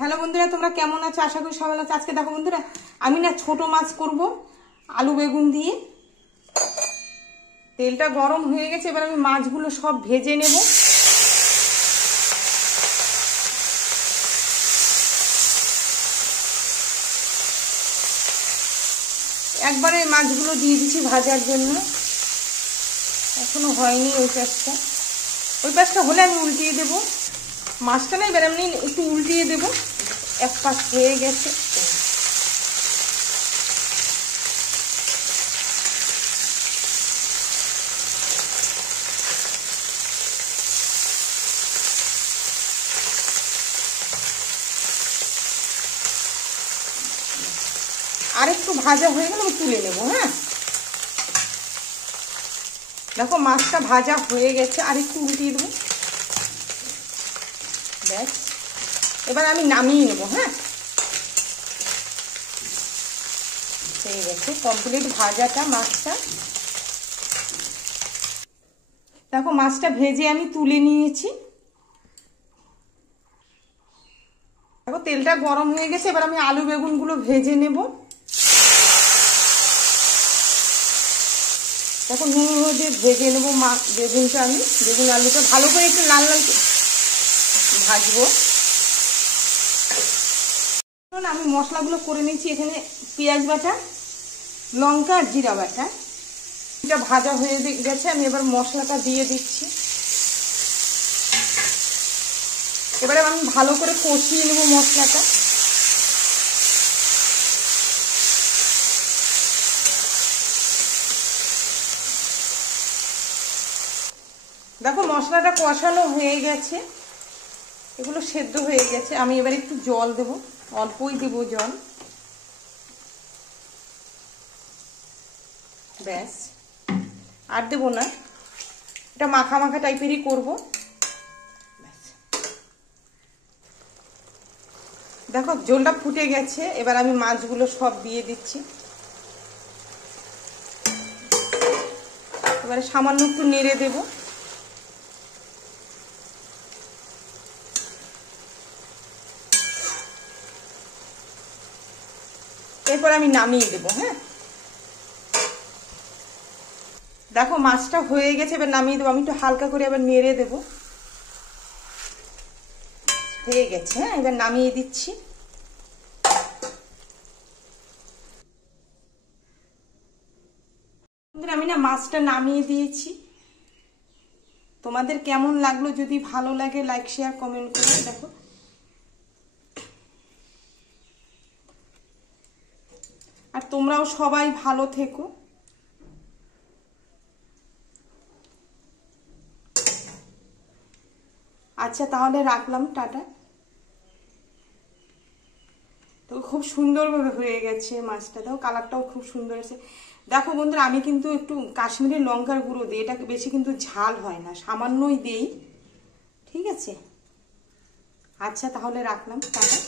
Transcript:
Hello বন্ধুরা, তোমরা কেমন আছো? আশা করি সবাই ভালো আছো। আজকে দেখো বন্ধুরা, আমি না ছোট মাছ করব আলু বেগুন দিয়ে। তেলটা গরম হয়ে গেছে, এবার আমি মাছগুলো সব ভেজে নেব। একবারে মাছগুলো দিয়ে দিচ্ছি ভাজার জন্য, এখনো হয়নি ওই পাশটা হলে আমি উল্টিয়ে দেবো মাছটা না। এবার আমি একটু উল্টিয়ে দেবো, এক পাশ হয়ে গেছে। আর একটু ভাজা হয়ে গেলে আমি তুলে নেবো। হ্যাঁ, দেখো মাছটা ভাজা হয়ে গেছে, আর একটু উল্টিয়ে দেবো। ব্যাস, এবার আমি নামিয়ে নেবো। হ্যাঁ, হয়ে গেছে কমপ্লিট ভাজাটা মাছটা। দেখো মাছটা ভেজে আমি তুলে নিয়েছি। দেখো তেলটা গরম হয়ে গেছে, এবার আমি আলু বেগুনগুলো ভেজে নেব। দেখো নুন হলুদ ভেজে নেবো বেগুনটা। আমি বেগুন আলুটা ভালো করে একটু লাল লাল ভাজবো। আমি মশলাগুলো করে নিয়েছি। এখানে পেঁয়াজ বাটা, লঙ্কা আর জিরা বাটা, এটা ভাজা হয়ে গেছে। আমি এবার মশলাটা দিয়ে দিচ্ছি। এবারে আমি ভালো করে কষিয়ে নেব মশলাটা। দেখো মশলাটা কষানো হয়ে গেছে, এগুলো সেদ্ধ হয়ে গেছে। আমি এবার একটু জল দেব, অল্পই দেব জল। ব্যাস, আর দেবো না, এটা মাখা মাখা টাইপেরই করবো। দেখো জলটা ফুটে গেছে, এবার আমি মাছগুলো সব দিয়ে দিচ্ছি। এবারে সামান্য একটু নেড়ে দেব। এরপর আমি নামিয়ে দেব। হ্যাঁ, দেখো মাছটা হয়ে গেছে, এবার নামিয়ে দেবো। আমি একটু হালকা করে এবার নেড়ে দেব। হয়ে গেছে। হ্যাঁ, এবার নামিয়ে দিচ্ছি। আমি না মাছটা নামিয়ে দিয়েছি। তোমাদের কেমন লাগলো? যদি ভালো লাগে লাইক শেয়ার কমেন্ট করো। দেখো আর তোমরাও সবাই ভালো থেকো। আচ্ছা তাহলে রাখলাম, টাটা। তো খুব সুন্দরভাবে হয়ে গেছে মাছটা। দেখো কালারটাও খুব সুন্দর আছে। দেখো বন্ধুরা, আমি কিন্তু একটু কাশ্মীরি লঙ্কার গুঁড়ো দিই, এটা বেশি কিন্তু ঝাল হয় না, সামান্যই দেই। ঠিক আছে, আচ্ছা তাহলে রাখলাম, টাটা।